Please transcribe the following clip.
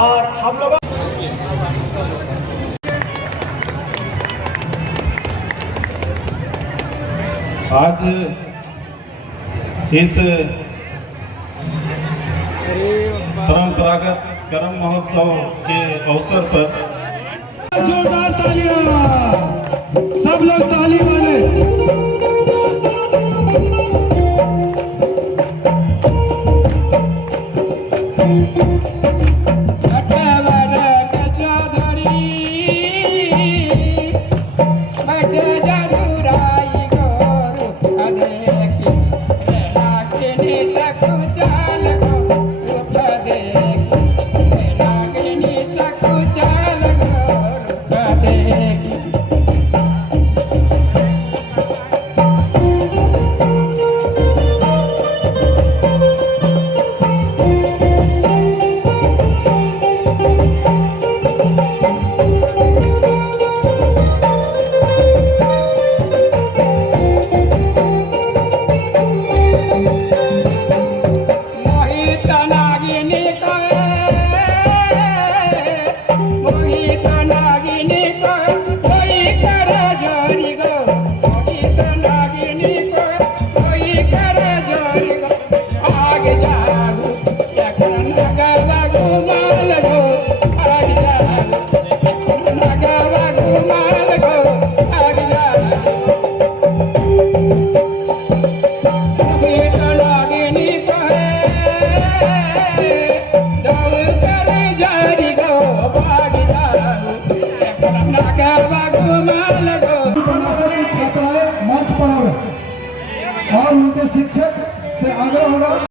और हम लोग आज इस परंपरागत करम महोत्सव के अवसर पर जोरदार तालियां, सब लोग ताली माने। और उनके शिक्षक से आग्रह होगा